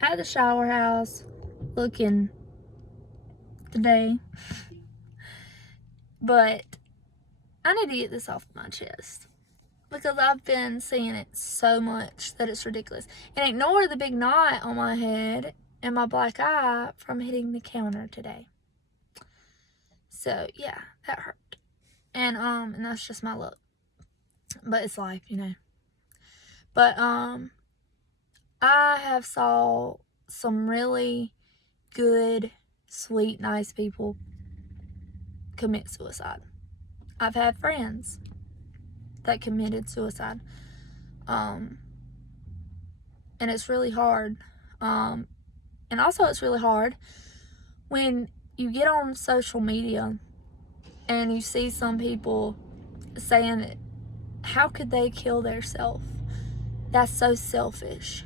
at the shower house looking today, but I need to get this off my chest because I've been seeing it so much that it's ridiculous. And ignore the big knot on my head and my black eye from hitting the counter today. So yeah, that hurt. And that's just my luck. But it's life, you know. But I have saw some really good, sweet, nice people commit suicide. I've had friends that committed suicide. And it's really hard. And also it's really hard when you get on social media and you see some people saying that how could they kill themselves? That's so selfish.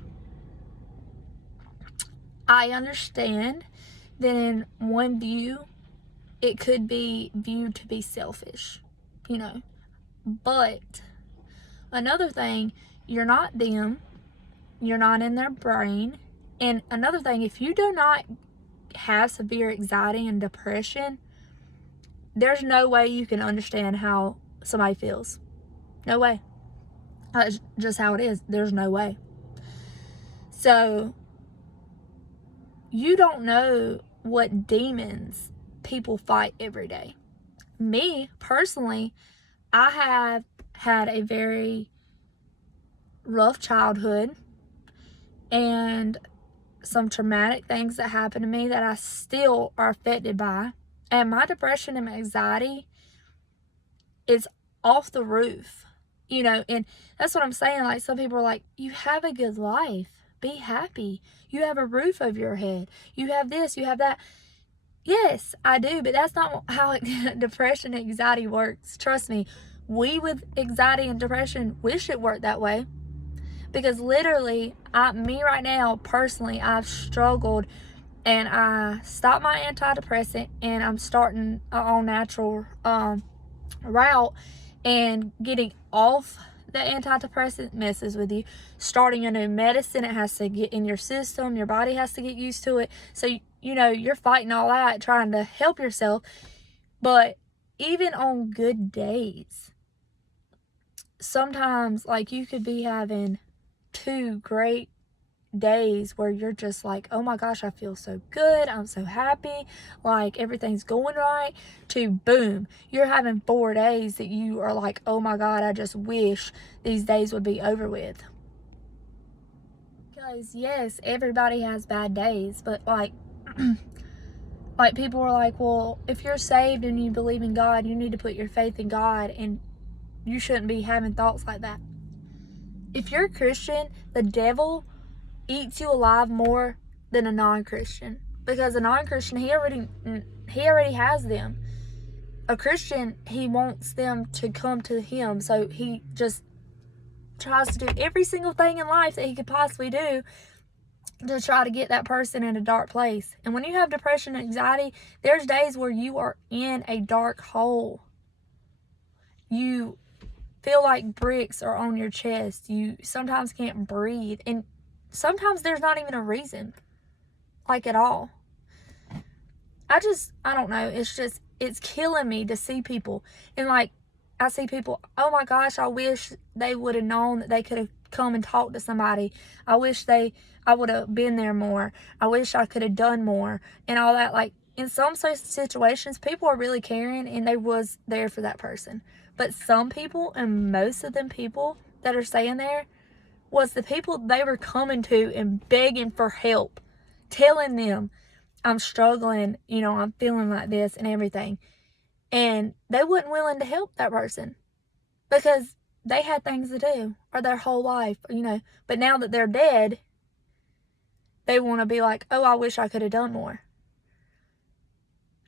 I understand that in one view, it could be viewed to be selfish, you know. But another thing, you're not them. You're not in their brain. And another thing, if you do not have severe anxiety and depression, there's no way you can understand how somebody feels. No way. That's just how it is. There's no way. So, you don't know what demons people fight every day. Me, personally, I have had a very rough childhood and some traumatic things that happened to me that I still are affected by. And my depression and my anxiety is off the roof, you know. And that's what I'm saying. Like, some people are like, you have a good life. Be happy. You have a roof over your head. You have this, you have that. Yes, I do, but that's not how depression and anxiety works. Trust me, we with anxiety and depression wish it worked that way. Because literally, me right now, personally, I've struggled, and I stopped my antidepressant, and I'm starting an all-natural route, and getting off the antidepressant messes with you. Starting a new medicine, it has to get in your system, your body has to get used to it. So, you know, you're fighting all that, trying to help yourself. But even on good days, sometimes, like, you could be having 2 great days where you're just like, oh my gosh, I feel so good, I'm so happy, like everything's going right, to boom, you're having 4 days that you are like, oh my God, I just wish these days would be over with. Because yes, everybody has bad days, but like like, people are like, well, if you're saved and you believe in God, you need to put your faith in God, and you shouldn't be having thoughts like that. If you're a Christian, the devil eats you alive more than a non-Christian, because a non-Christian, he already has them. A Christian, he wants them to come to him, so he just tries to do every single thing in life that he could possibly do to try to get that person in a dark place. And when you have depression and anxiety, there's days where you are in a dark hole. You feel like bricks are on your chest. You sometimes can't breathe, and sometimes there's not even a reason, like, at all. I don't know. It's killing me to see people. And, like, I see people, oh my gosh, I wish they would have known that they could have come and talked to somebody. I wish I would have been there more. I wish I could have done more and all that. Like, in some situations, people are really caring and they was there for that person. But some people, and most of them people that are staying there, was the people they were coming to and begging for help, telling them, I'm struggling, you know, I'm feeling like this and everything. And they wasn't willing to help that person because they had things to do, or their whole life, you know. But now that they're dead, they want to be like, oh, I wish I could have done more.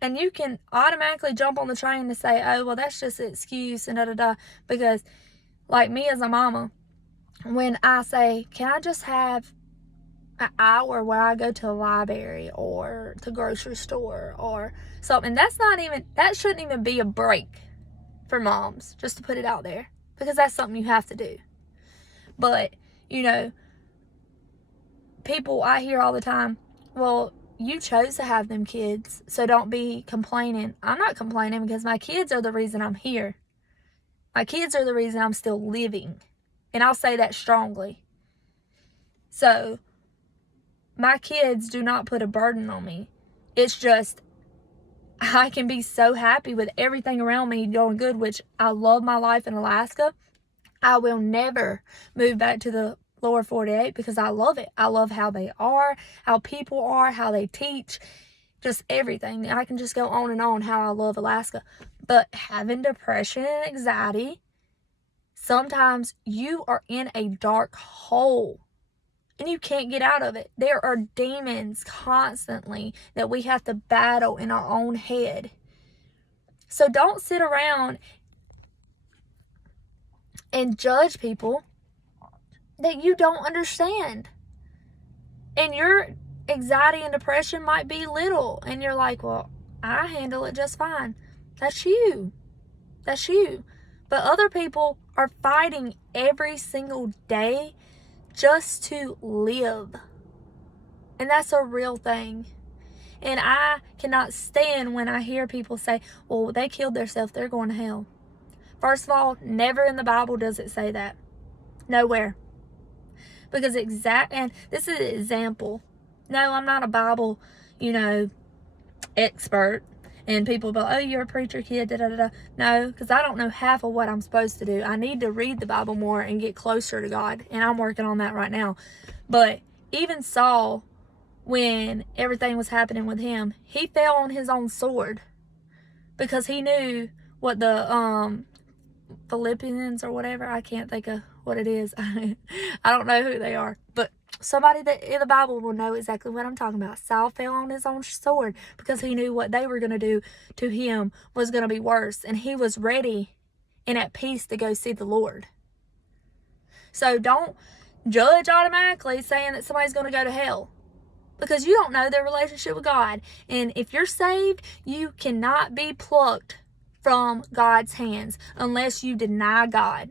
And you can automatically jump on the train to say, oh, well, that's just an excuse and da-da-da. Because, like, me as a mama, when I say, can I just have an hour where I go to the library or to the grocery store or something, that shouldn't even be a break for moms, just to put it out there, because that's something you have to do. But, you know, people I hear all the time, well, you chose to have them kids, so don't be complaining. I'm not complaining because my kids are the reason I'm here. My kids are the reason I'm still living. And I'll say that strongly. So, my kids do not put a burden on me. It's just, I can be so happy with everything around me going good, which I love my life in Alaska. I will never move back to the lower 48 because I love it. I love how they are, how people are, how they teach, just everything. I can just go on and on how I love Alaska. But having depression and anxiety, sometimes you are in a dark hole and you can't get out of it. There are demons constantly that we have to battle in our own head. So don't sit around and judge people that you don't understand. And your anxiety and depression might be little. And you're like, well, I handle it just fine. That's you. That's you. But other people are fighting every single day just to live. And that's a real thing. And I cannot stand when I hear people say, well, they killed themselves, they're going to hell. First of all, never in the Bible does it say that. Nowhere. Because and this is an example. No, I'm not a Bible, expert. And people go, oh, you're a preacher kid, da-da-da-da. No, because I don't know half of what I'm supposed to do. I need to read the Bible more and get closer to God. And I'm working on that right now. But even Saul, when everything was happening with him, he fell on his own sword. Because he knew what the Philippians or whatever, I can't think of what it is. I don't know who they are. But somebody that in the Bible will know exactly what I'm talking about. Saul fell on his own sword because he knew what they were going to do to him was going to be worse. And he was ready and at peace to go see the Lord. So don't judge automatically saying that somebody's going to go to hell. Because you don't know their relationship with God. And if you're saved, you cannot be plucked from God's hands unless you deny God.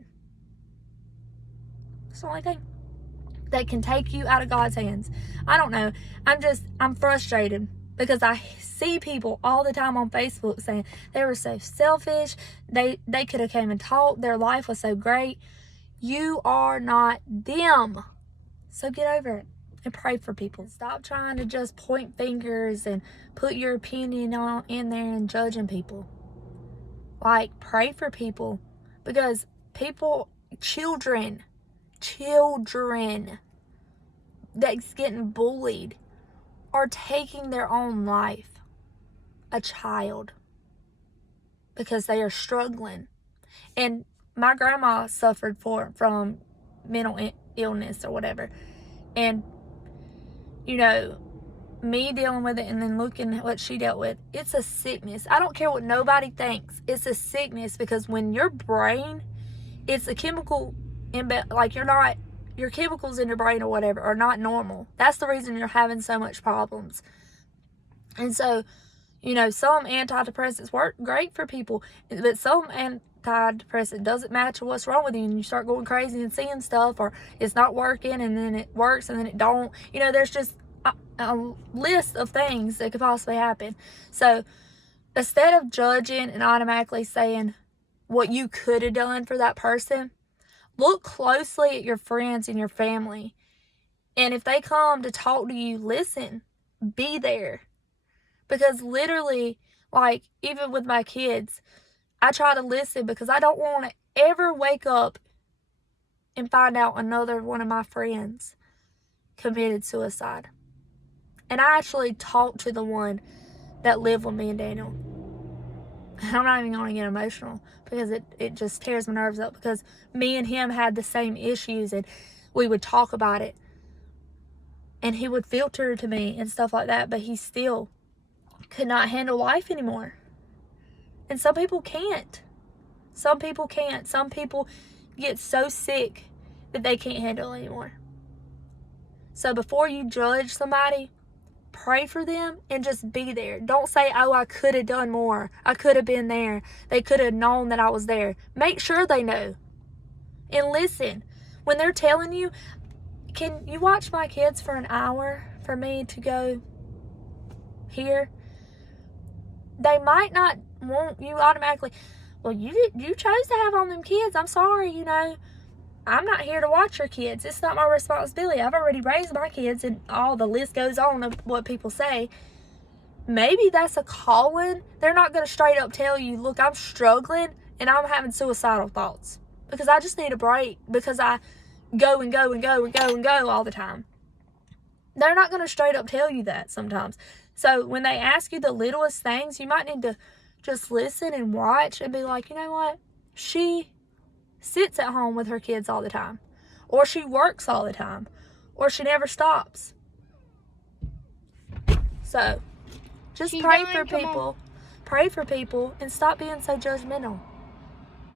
That's the only thing that can take you out of God's hands. I don't know. I'm frustrated because I see people all the time on Facebook saying they were so selfish. They could have came and talked. Their life was so great. You are not them. So get over it and pray for people. Stop trying to just point fingers and put your opinion in there and judging people. Like, pray for people because children that's getting bullied are taking their own life. A child. Because they are struggling. And my grandma suffered from mental illness or whatever. And, me dealing with it and then looking at what she dealt with, it's a sickness. I don't care what nobody thinks. It's a sickness because when your brain, it's a chemical, your chemicals in your brain or whatever are not normal. That's the reason you're having so much problems. And so, some antidepressants work great for people, but some antidepressant doesn't match what's wrong with you, and you start going crazy and seeing stuff, or it's not working and then it works and then it don't. There's just a list of things that could possibly happen. So instead of judging and automatically saying what you could have done for that person, look closely at your friends and your family. And if they come to talk to you, listen, be there. Because literally, even with my kids, I try to listen because I don't want to ever wake up and find out another one of my friends committed suicide. And I actually talked to the one that lived with me and Daniel. I'm not even going to get emotional because it just tears my nerves up because me and him had the same issues and we would talk about it. And he would filter to me and stuff like that, but he still could not handle life anymore. And some people can't. Some people can't. Some people get so sick that they can't handle it anymore. So before you judge somebody, pray for them and just be there. Don't say, oh, I could have done more. I could have been there. They could have known that I was there. Make sure they know. And listen. When they're telling you, can you watch my kids for an hour for me to go here? They might not want you automatically. Well, you chose to have on them kids. I'm sorry, you know. I'm not here to watch your kids. It's not my responsibility. I've already raised my kids, and all the list goes on of what people say. Maybe that's a calling. They're not going to straight up tell you, look, I'm struggling and I'm having suicidal thoughts because I just need a break because I go and go and go and go and go all the time. They're not going to straight up tell you that sometimes. So when they ask you the littlest things, you might need to just listen and watch and be like, you know what? She sits at home with her kids all the time, or she works all the time, or she never stops. So just pray for people and stop being so judgmental.